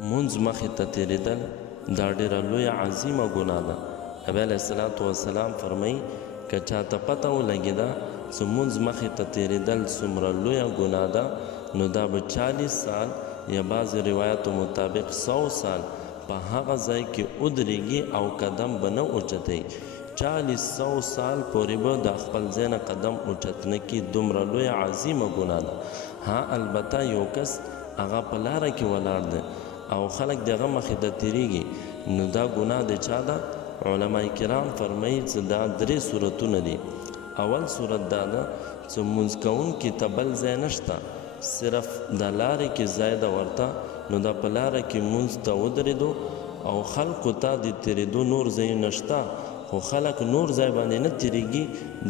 مونځ مخې ته تېرېدل دا ډېره لویه عظیمه ګناه ده. نبی علیه الصلاة وسلام فرمایي که چاته پته ولګېده چې مونځ مخې ته تېرېدل څومره لویه ګناه ده نو دا به 40 سال یا بعضې روایاتو مطابق 100 سال په هغه ځای کې ودرېږي او قدم به نه اوچتوي. 40-100 سال پورې به د خپل ځای نه قدم اوچت نه کړي. دومره لویه عظیمه ګناه ده. ها البته یو کس هغه په لاره کې ولاړ دی او خلک د هغه مخې ته تېرېږي نو دا ګناه د چا ده؟ علما کرام فرمایي چې دا 3 صورتونه دي. اول صورت دا ده چې مونځ کوونکي ته بل ځای نشته، صرف د لارې کې ځای ده ورته، نو دا په لاره کې مونځ ته ودرېدو او خلکو ته د تېرېدو نور ځایونه شته خو خلک نور ځای باندې نه تېرېږي،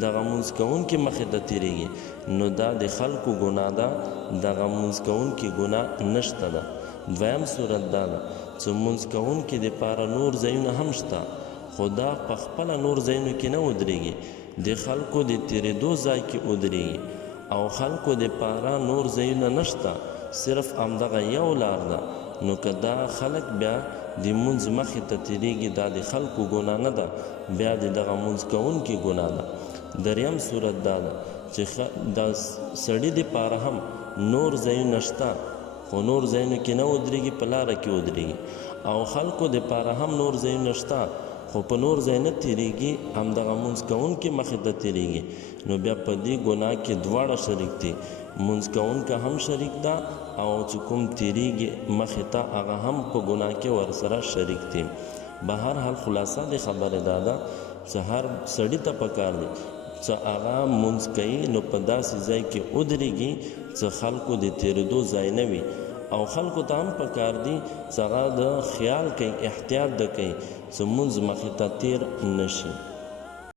دغه مونځ کوونکي مخې ته تېرېږي نو دا د خلکو ګناه ده، دغه مونځ کوونکي ګناه نشته ده. دویم صورت دا ده چې مونځ کوونکي دپاره نور ځایونه هم شته خو دا په خپله نور ځایونو کې نه ودرېږي، د خلکو د تېرېدو ځای کې ودرېږي او خلکو دپاره نور ځایونه نشته، صرف همدغه یو لار ده. نو که دا خلک بیا د مونځ مخې ته تېرېږي دا د خلکو ګناه نه ده، بیا د دغه مونځ کوونکي ګناه ده. دریم صورت دا ده چې دا سړي دپاره هم نور ځایونه شته خو نور ځایونو کې نه ودرېږي، په لاره کې ودرېږي او خلکو دپاره هم نور ځایونه شته خو په نور ځای نه تېرېږي، همدغه مونځ کوونکي مخې ته تېرېږي. نو بیا په دې ګناه کې دواړه شریک دي، مونځ کوونکی هم شریک ده او چې کوم تېرېږي مخې ته هغه هم په ګناه کې ورسره شریک دي. به هر حال خلاصه د خبرې دا ده چې هر سړي ته پکار دی چې هغه مونځ کوي نو په داسې ځای کې ودرېږي چې خلکو د تېرېدو ځای نه وي او خلکو ته هم پکار دي چې هغه د خیال کوي، احتیاط ده کوي چې مونځ مخې ته تېر نه شي.